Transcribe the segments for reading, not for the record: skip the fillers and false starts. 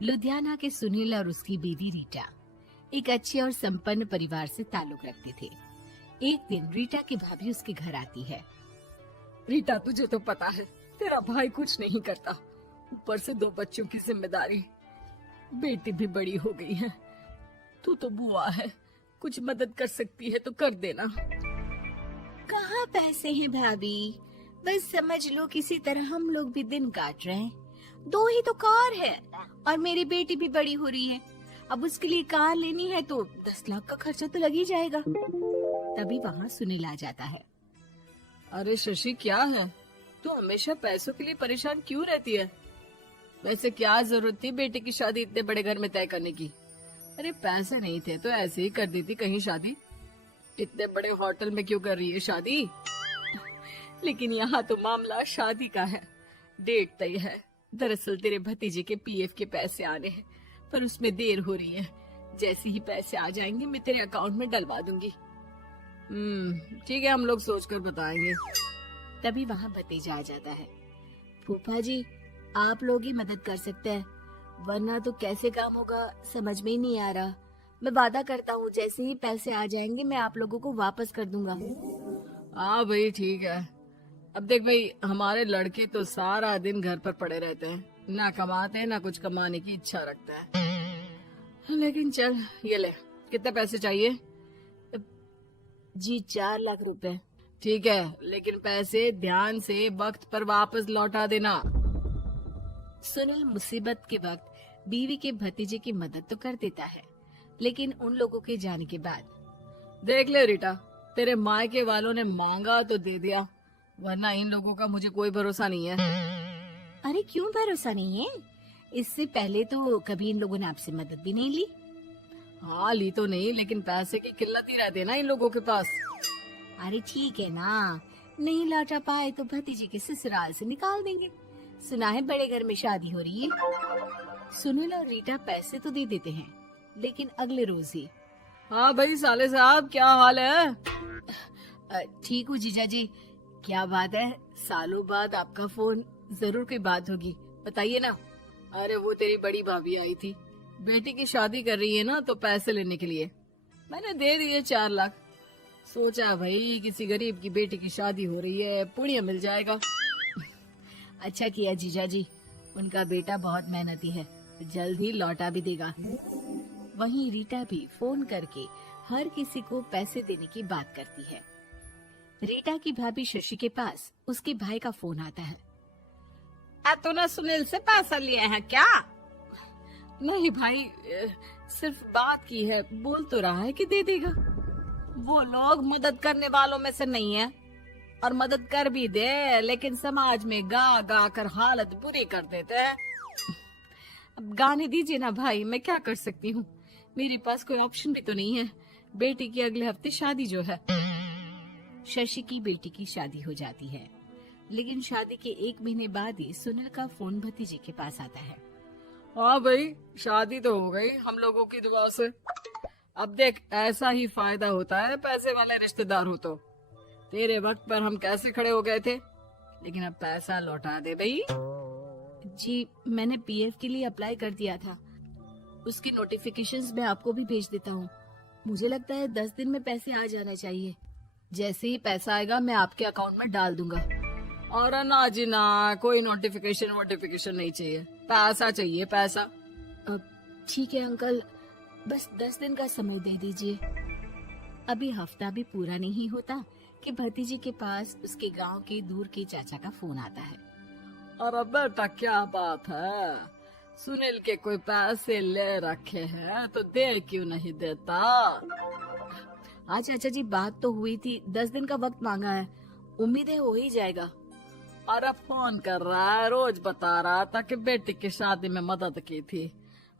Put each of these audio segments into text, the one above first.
लुधियाना के सुनील और उसकी बीवी रीटा एक अच्छे और संपन्न परिवार से ताल्लुक रखते थे। एक दिन रीटा की भाभी उसके घर आती है। रीटा, तुझे तो पता है तेरा भाई कुछ नहीं करता, ऊपर से 2 बच्चों की जिम्मेदारी, बेटी भी बड़ी हो गई है। तू तो बुआ है, कुछ मदद कर सकती है तो कर देना। कहाँ पैसे हैं भाभी, बस समझ लो किसी तरह हम लोग भी दिन काट रहे हैं। 2 ही तो कार है और मेरी बेटी भी बड़ी हो रही है। अब उसके लिए कार लेनी है तो 10 लाख का खर्चा तो लग ही जाएगा। तभी वहाँ सुनील आ जाता है। अरे शशि, क्या है, तू हमेशा पैसों के लिए परेशान क्यों रहती है? वैसे क्या जरूरत थी बेटे की शादी इतने बड़े घर में तय करने की? अरे पैसे नहीं थे तो ऐसे ही कर देती कहीं शादी। इतने बड़े होटल में क्यों कर रही है शादी? लेकिन यहाँ तो मामला शादी का है, डेट तय है। दरअसल तेरे भतीजे के पीएफ के पैसे आने हैं, पर उसमें देर हो रही है। जैसे ही पैसे आ जाएंगे मैं तेरे अकाउंट में डलवा दूंगी। ठीक है, हम लोग सोचकर बताएंगे। तभी वहाँ भतीजा आ जाता है। फूफा जी, आप लोग ही मदद कर सकते हैं, वरना तो कैसे काम होगा समझ में ही नहीं आ रहा। मैं वादा करता हूँ जैसे ही पैसे आ जाएंगे मैं आप लोगों को वापस कर दूंगा। हाँ भाई, ठीक है। अब देख भाई, हमारे लड़के तो सारा दिन घर पर पड़े रहते हैं, ना कमाते हैं ना कुछ कमाने की इच्छा रखता है। लेकिन चल, ये ले, कितने पैसे चाहिए? जी 4 लाख रुपए। ठीक है, लेकिन पैसे ध्यान से वक्त पर वापस लौटा देना। सुनील मुसीबत के वक्त बीवी के भतीजे की मदद तो कर देता है, लेकिन उन लोगों के जाने के बाद देख ले रीटा, तेरे मायके वालों ने मांगा तो दे दिया, वरना इन लोगों का मुझे कोई भरोसा नहीं है। अरे क्यों भरोसा नहीं है? इससे पहले तो कभी इन लोगों ने आपसे मदद भी नहीं ली। हाँ, ली तो नहीं, लेकिन पैसे की किल्लत ही रहती है ना इन लोगों के पास। अरे ठीक है ना, नहीं लौटा पाए तो भतीजे के ससुराल से निकाल देंगे। सुना है बड़े घर में शादी हो रही है। सुनील और रीटा पैसे तो दे देते हैं, लेकिन अगले रोज ही। हाँ भाई साले साहब, क्या हाल है? ठीक हूँ जीजा जी। क्या बात है, सालों बाद आपका फोन, जरूर कोई बात होगी, बताइए ना। अरे वो तेरी बड़ी भाभी आई थी, बेटी की शादी कर रही है ना, तो पैसे लेने के लिए मैंने दे दिए 4 लाख। सोचा भाई किसी गरीब की बेटी की शादी हो रही है, पुण्य मिल जाएगा। अच्छा किया जीजा जी, उनका बेटा बहुत मेहनती है, जल्द ही लौटा भी देगा। वहीं रीटा भी फोन करके हर किसी को पैसे देने की बात करती है। रीटा की भाभी शशि के पास उसके भाई का फोन आता है। तूने सुनील से पैसा लिया है क्या? नहीं भाई, सिर्फ बात की है, बोल तो रहा है कि दे देगा। वो लोग मदद करने वालों में से नहीं है, और मदद कर भी दे लेकिन समाज में गा गा कर हालत बुरी कर देते हैं। अब गाने दीजिए ना भाई, मैं क्या कर सकती हूँ, मेरे पास कोई ऑप्शन भी तो नहीं है। बेटी की अगले हफ्ते शादी जो है। शशि की बेटी की शादी हो जाती है, लेकिन शादी के 1 महीने बाद ही सुनील का फोन भतीजे के पास आता है। हाँ भाई, शादी तो हो गई हम लोगों की दुआ से। अब देख, ऐसा ही फायदा होता है पैसे वाले रिश्तेदार हो तो। तेरे वक्त पर हम कैसे खड़े हो गए थे, लेकिन अब पैसा लौटा दे भाई। जी, मैंने पीएफ के लिए अप्लाई कर दिया था, उसकी नोटिफिकेशंस मैं आपको भी भेज देता हूँ। मुझे लगता है 10 दिन में पैसे आ जाना चाहिए। जैसे ही पैसा आएगा मैं आपके अकाउंट में डाल दूंगा। और ना जी ना, कोई नोटिफिकेशन नहीं चाहिए, पैसा चाहिए, पैसा। ठीक है अंकल, बस 10 दिन का समय दे दीजिए। अभी हफ्ता भी पूरा नहीं होता कि भतीजी के पास उसके गांव के दूर के चाचा का फोन आता है। अरे बेटा, क्या बात है, सुनील के कोई पैसे ले रखे हैं तो दे क्यों नहीं देता? हाँ चाचा जी, बात तो हुई थी, 10 दिन का वक्त मांगा है, उम्मीद है हो ही जाएगा। अरे फोन कर रहा है, रोज बता रहा था कि बेटी की शादी में मदद की थी।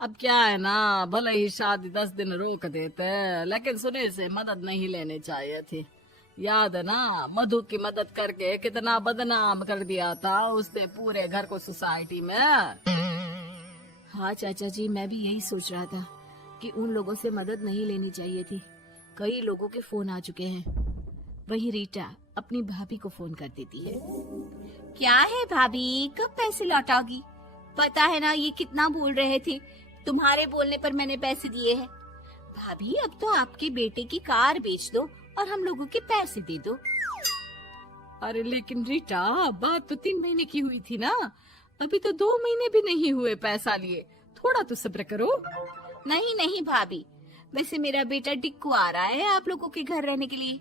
अब क्या है ना, भले ही शादी 10 दिन रोक देते, लेकिन सुनील से मदद नहीं लेनी चाहिए थी। याद है ना, मधु की मदद करके कितना बदनाम कर दिया था उसने पूरे घर को सोसाइटी में। हाँ चाचा जी, मैं भी यही सोच रहा था कि उन लोगों से मदद नहीं लेनी चाहिए थी। कई लोगों के फोन आ चुके हैं। वही रीटा अपनी भाभी को फोन कर देती है। क्या है भाभी, कब पैसे लौटाओगी? पता है ना ये कितना बोल रहे थे, तुम्हारे बोलने पर मैंने पैसे दिए हैं। भाभी अब तो आपके बेटे की कार बेच दो और हम लोगों के पैसे दे दो। अरे लेकिन रीटा, बात तो 3 महीने की हुई थी ना, अभी तो 2 महीने भी नहीं हुए पैसा लिए, थोड़ा तो सब्र करो। नहीं नहीं भाभी, वैसे मेरा बेटा टिक्कू आ रहा है आप लोगों के घर रहने के लिए,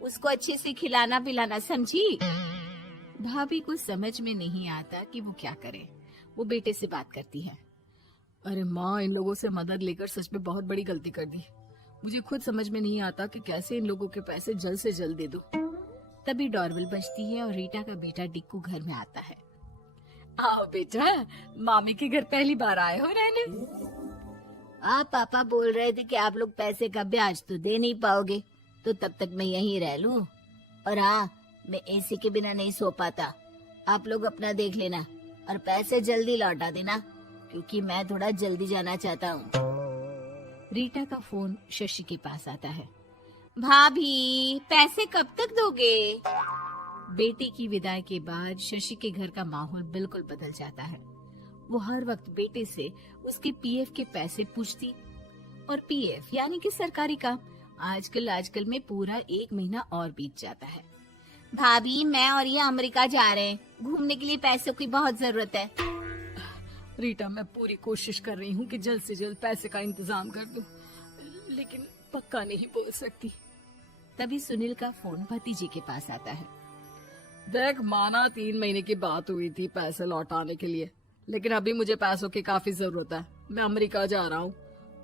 उसको अच्छे से खिलाना पिलाना, समझी? भाभी को समझ में नहीं आता कि वो क्या करे। वो बेटे से बात करती है। अरे माँ, इन लोगों से मदद लेकर सच में बहुत बड़ी गलती कर दी। मुझे खुद समझ में नहीं आता कि कैसे इन लोगों के पैसे जल्द से जल्द दे दूं। तभी डोरबेल बजती है और रीटा का बेटा टिक्कू घर में आता है। आओ बेटा, मामी के घर पहली बार आए हो रहने? आप पापा बोल रहे थे कि आप लोग पैसे का ब्याज तो दे नहीं पाओगे, तो तब तक मैं यहीं रह लूं। और हाँ, मैं एसी के बिना नहीं सो पाता। आप लोग अपना देख लेना और पैसे जल्दी लौटा देना, क्योंकि मैं थोड़ा जल्दी जाना चाहता हूँ। रीटा का फोन शशि के पास आता है। भाभी, पैसे कब तक दोगे? बेटे की विदाई के बाद शशि के घर का माहौल बिल्कुल बदल जाता है। वो हर वक्त बेटे से उसके पीएफ के पैसे पूछती, और पीएफ यानी कि सरकारी काम। आजकल में पूरा 1 महीना और बीत जाता है। भाभी, मैं और ये अमेरिका जा रहे हैं, घूमने के लिए पैसों की बहुत जरूरत है। रीटा, मैं पूरी कोशिश कर रही हूँ कि जल्द से जल्द पैसे का इंतजाम कर दूं, लेकिन पक्का नहीं बोल सकती। तभी सुनील का फोन भतीजे के पास आता है। देख माना 3 महीने की बात हुई थी पैसे लौटाने के लिए, लेकिन अभी मुझे पैसों की काफी जरूरत है। मैं अमेरिका जा रहा हूँ,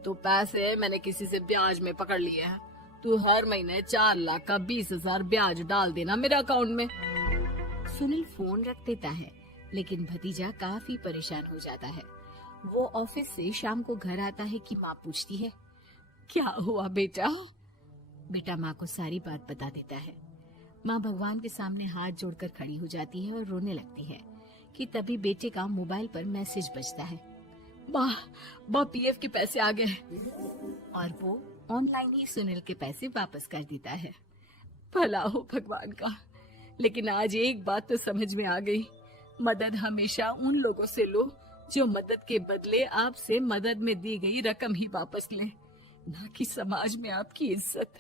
तो पैसे मैंने किसी से ब्याज में पकड़ लिए हैं। तू हर महीने 4 लाख का 20,000 ब्याज डाल देना मेरे अकाउंट में। सुनील फोन रख देता है, लेकिन भतीजा काफी परेशान हो जाता है। वो ऑफिस से शाम को घर आता है कि माँ पूछती है, क्या हुआ बेटा? बेटा माँ को सारी बात बता देता है। माँ भगवान के सामने हाथ जोड़कर खड़ी हो जाती है और रोने लगती है कि तभी बेटे का मोबाइल पर मैसेज बजता है। माँ, पीएफ के पैसे आ गए। और वो ऑनलाइन ही सुनील के पैसे वापस कर देता है। भला हो भगवान का। लेकिन आज एक बात तो समझ में आ गई, मदद हमेशा उन लोगों से लो जो मदद के बदले आपसे मदद में दी गई रकम ही वापस लें, ना कि समाज में आपकी इज्जत।